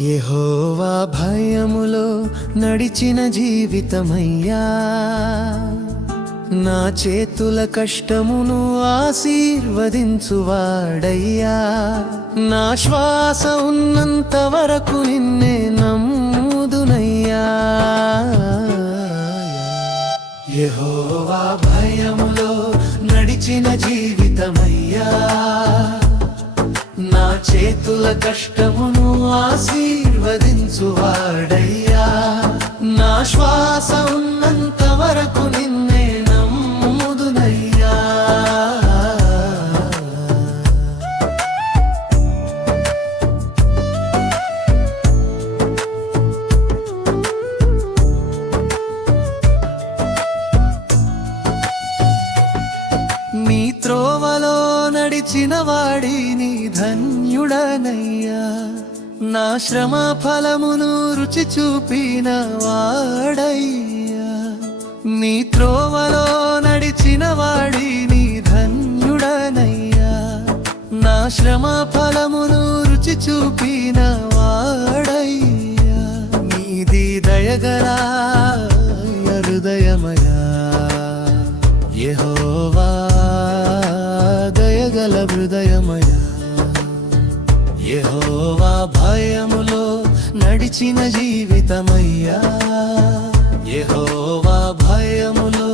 యెహోవా భయములో నడిచిన జీవితమయ్యా, నా చేతుల కష్టమును ఆశీర్వదించువాడయ్యా. నా శ్వాస ఉన్నంత వరకు నిన్నే నమ్ముదునయ్యా. యెహోవా భయములో నడిచిన జీవితమయ్యా, నా చేతుల కష్టమును ఆశీర్వదించువాడయ్యా. నా శ్వాస ఉన్నంత వరకు నిన్నే నమ్ముదునయ్యా. నీ త్రోవలో నడిచిన వాడిని ధన్యుడనయ్యా. నా శ్రమ ఫలమును రుచి చూపిన వాడయ్యా. నీ త్రోవలో నడిచిన వాడిని ధన్యుడనయ్యా. నా శ్రమ ఫలమును రుచి చూపిన వాడయ్యా. నీది దయగల హృదయమయా యెహోవా, దయగల హృదయమయా. యెహోవా భయములో నడిచిన జీవితమయ్యా, యెహోవా భయములో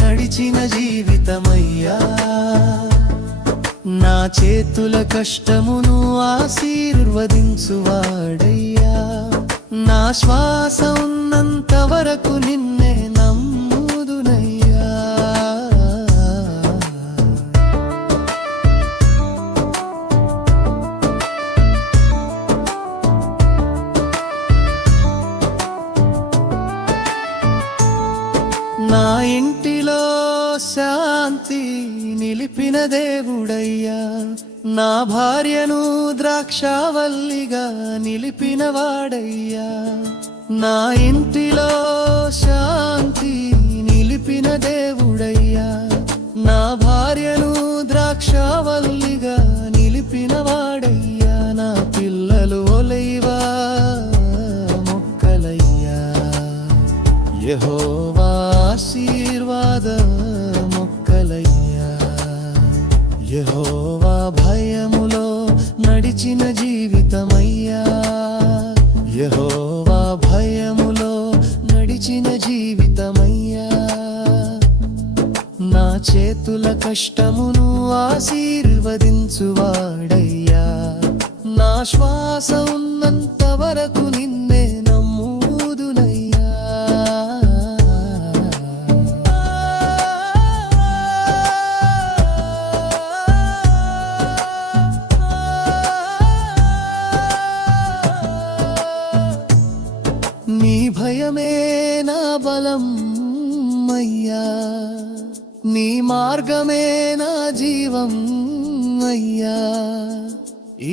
నడిచిన జీవితమయ్యా. నా చేతుల కష్టమును ఆశీర్వదించువాడయ్యా. నా శ్వాస ఉన్నంత వరకు నిన్నే నమ్ముదునయ్యా. నా ఇంటిలో శాంతి నిలిపిన దేవుడయ్యా. నా భార్యను ద్రాక్షావల్లిగా నిలిపిన వాడయ్యా. నా ఇంటిలో శాంతి నిలిపిన దేవుడయ్యా. నా భార్యను ద్రాక్షావల్లిగా నిలిపిన వాడయ్యా. నా పిల్లలు ఒలీవ మొక్కలయ్యా. యెహోవా ఆశీర్వాద మొక్కలయ్యా. యెహోవా భయములో నడిచిన జీవితమయ్యా. యెహోవా భయములో నడిచిన జీవితమయ్యా. నా చేతుల కష్టమును ఆశీర్వదించువాడయ్యా. నా శ్వాస ఉన్నంత వరకు నిన్నే నమ్ముదునయ్యా. నీ భయమే నా బలం అయ్యా. నీ మార్గమే నా జీవం అయ్యా.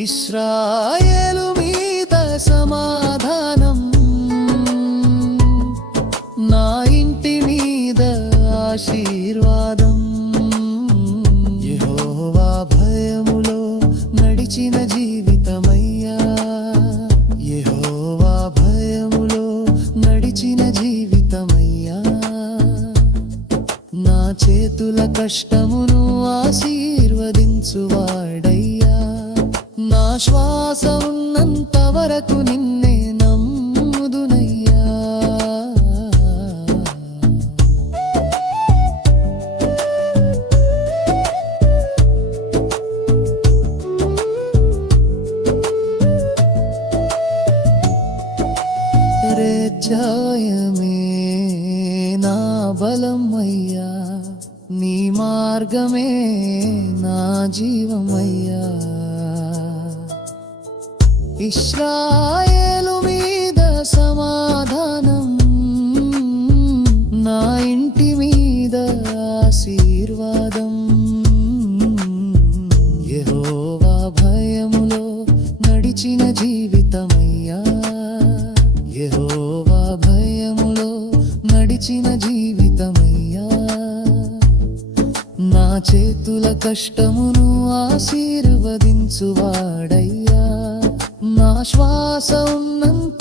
ఇశ్రాయేలు మీద సమాధానం, నా ఇంటి మీద ఆశీర్వాదం. యెహోవా భయములో నడిచిన జీవితమయ్యా. యెహోవా భయములో నడిచిన జీవితమయ్యా. నా చేతుల కష్టమును ఆశీర్వదించువాడయ్యా. నా శ్వాస ఉన్నంత వరకు నిన్నే నమ్ముదునయ్యా. జయమే నా బలం అయ్యా. నీ మార్గమే నా జీవమయ్యా. ఇశ్రాయేలు మీద సమాధానం, నా ఇంటి మీద ఆశీర్వాదం. యెహోవా భయములో నడిచిన జీవితమయ్యా. యెహోవా భయములో నడిచిన జీవితమయ్యా. నా చేతుల కష్టమును ఆశీర్వదించువాడయ్యా. నా శ్వాస ఉన్నంత